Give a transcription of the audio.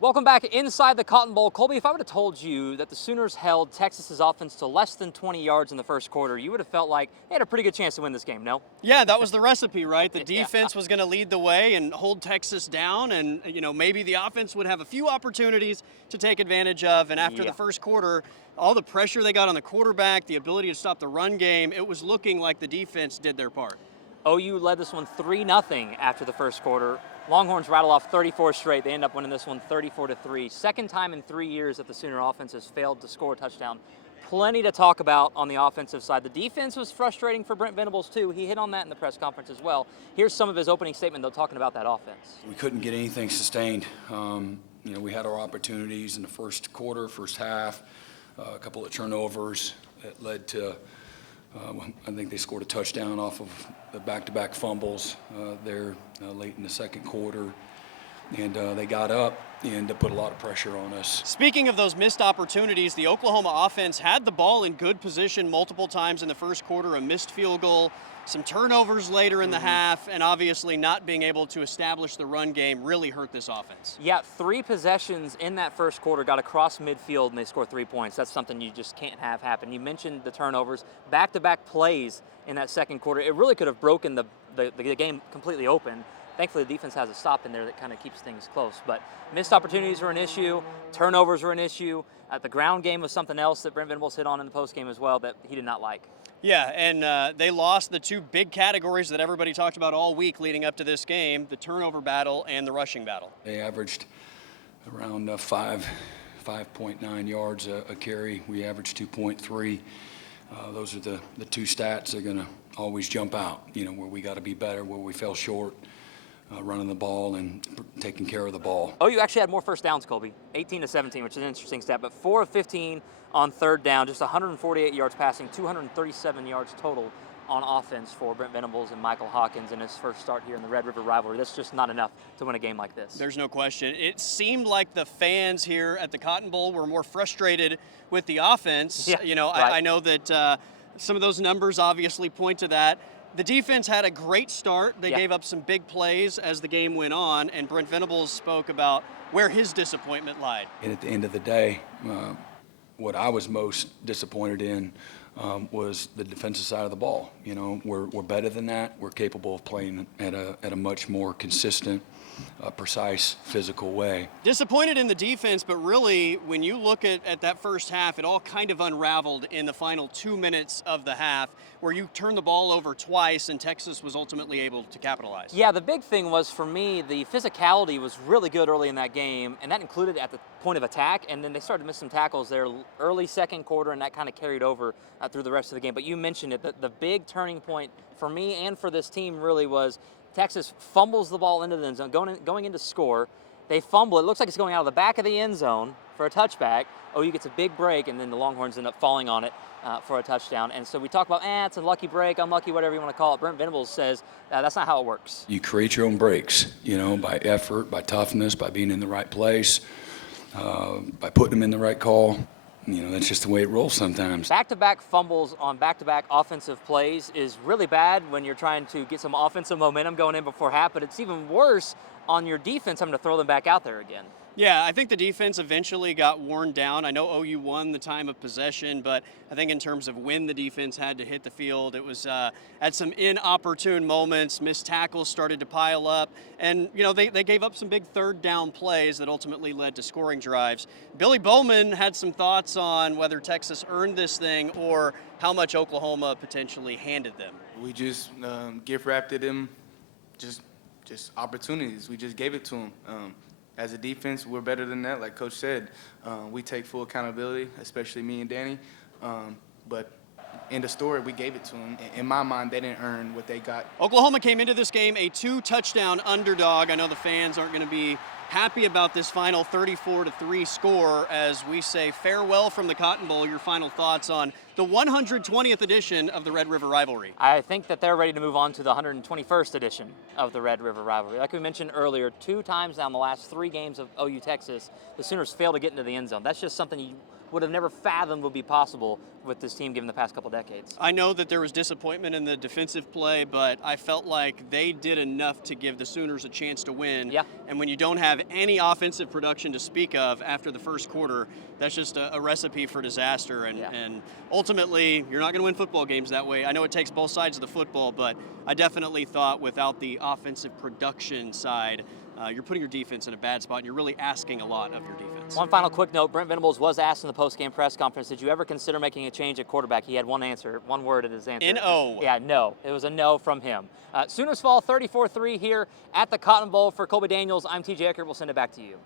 Welcome back inside the Cotton Bowl. Colby, if I would have told you that the Sooners held Texas's offense to less than 20 yards in the first quarter, you would have felt like they had a pretty good chance to win this game, no? Yeah, that was the recipe, right? The Yeah. defense was going to lead the way and hold Texas down, and maybe the offense would have a few opportunities to take advantage of. And after Yeah. the first quarter, all the pressure they got on the quarterback, the ability to stop the run game, it was looking like the defense did their part. OU led this one 3-0 after the first quarter. Longhorns rattle off 34 straight. They end up winning this one 34-3. Second time in 3 years that the Sooner offense has failed to score a touchdown. Plenty to talk about on the offensive side. The defense was frustrating for Brent Venables too. He hit on that in the press conference as well. Here's some of his opening statement though, talking about that offense. We couldn't get anything sustained. We had our opportunities in the first quarter, first half, a couple of turnovers that led to, I think they scored a touchdown off of the back-to-back fumbles there late in the second quarter. And they got up and put a lot of pressure on us. Speaking of those missed opportunities, the Oklahoma offense had the ball in good position multiple times in the first quarter, a missed field goal, some turnovers later in the half, and obviously not being able to establish the run game really hurt this offense. Yeah, 3 possessions in that first quarter got across midfield and they scored 3 points. That's something you just can't have happen. You mentioned the turnovers, back-to-back plays in that second quarter. It really could have broken the game completely open. Thankfully, the defense has a stop in there that kind of keeps things close. But missed opportunities were an issue. Turnovers were an issue. The ground game was something else that Brent Venables hit on in the postgame as well that he did not like. Yeah, and they lost the 2 big categories that everybody talked about all week leading up to this game, the turnover battle and the rushing battle. They averaged around 5.9 yards a carry. We averaged 2.3. Those are the 2 stats that are going to always jump out, where we got to be better, where we fell short. Running the ball and taking care of the ball. Oh, you actually had more first downs, Colby. 18-17, which is an interesting stat, but 4 of 15 on third down, just 148 yards passing, 237 yards total on offense for Brent Venables and Michael Hawkins in his first start here in the Red River rivalry. That's just not enough to win a game like this. There's no question. It seemed like the fans here at the Cotton Bowl were more frustrated with the offense. Yeah, right. I know that some of those numbers obviously point to that. The defense had a great start. They gave up some big plays as the game went on, and Brent Venables spoke about where his disappointment lied. And at the end of the day, what I was most disappointed in was the defensive side of the ball. We're better than that. We're capable of playing at a much more consistent, precise, physical way. Disappointed in the defense, but really, when you look at that first half, it all kind of unraveled in the final 2 minutes of the half, where you turned the ball over twice and Texas was ultimately able to capitalize. Yeah, the big thing was for me, the physicality was really good early in that game, and that included at the point of attack, and then they started to miss some tackles there early second quarter, and that kind of carried over through the rest of the game. But you mentioned it, the big turning point for me and for this team really was Texas fumbles the ball into the end zone, going into score. They fumble. It looks like it's going out of the back of the end zone for a touchback. OU gets a big break, and then the Longhorns end up falling on it for a touchdown. And so we talk about, it's a lucky break, unlucky, whatever you want to call it. Brent Venables says that's not how it works. You create your own breaks, by effort, by toughness, by being in the right place, by putting them in the right call. That's just the way it rolls sometimes. Back-to-back fumbles on back-to-back offensive plays is really bad when you're trying to get some offensive momentum going in before half, but it's even worse on your defense having to throw them back out there again. Yeah, I think the defense eventually got worn down. I know OU won the time of possession, but I think in terms of when the defense had to hit the field, it was at some inopportune moments. Missed tackles started to pile up, and they gave up some big third down plays that ultimately led to scoring drives. Billy Bowman had some thoughts on whether Texas earned this thing or how much Oklahoma potentially handed them. We just gift-wrapped it them just opportunities. We just gave it to them. As a defense, we're better than that. Like Coach said, we take full accountability, especially me and Danny. But in the story, we gave it to them. In my mind, they didn't earn what they got. Oklahoma came into this game a 2-touchdown underdog. I know the fans aren't going to be happy about this final 34-3 score as we say farewell from the Cotton Bowl. Your final thoughts on the 120th edition of the Red River Rivalry? I think that they're ready to move on to the 121st edition of the Red River Rivalry. Like we mentioned earlier, 2 times now in the last 3 games of OU Texas, the Sooners failed to get into the end zone. That's just something you would have never fathomed would be possible with this team given the past couple decades. I know that there was disappointment in the defensive play, but I felt like they did enough to give the Sooners a chance to win. Yeah. And when you don't have any offensive production to speak of after the first quarter, that's just a recipe for disaster. And ultimately, you're not going to win football games that way. I know it takes both sides of the football, but I definitely thought without the offensive production side, you're putting your defense in a bad spot, and you're really asking a lot of your defense. One final quick note, Brent Venables was asked in the post-game press conference, did you ever consider making a change at quarterback? He had one answer, one word in his answer. N-O. Yeah, no. It was a no from him. Sooners fall 34-3 here at the Cotton Bowl. For Colby Daniels, I'm TJ Eckert. We'll send it back to you.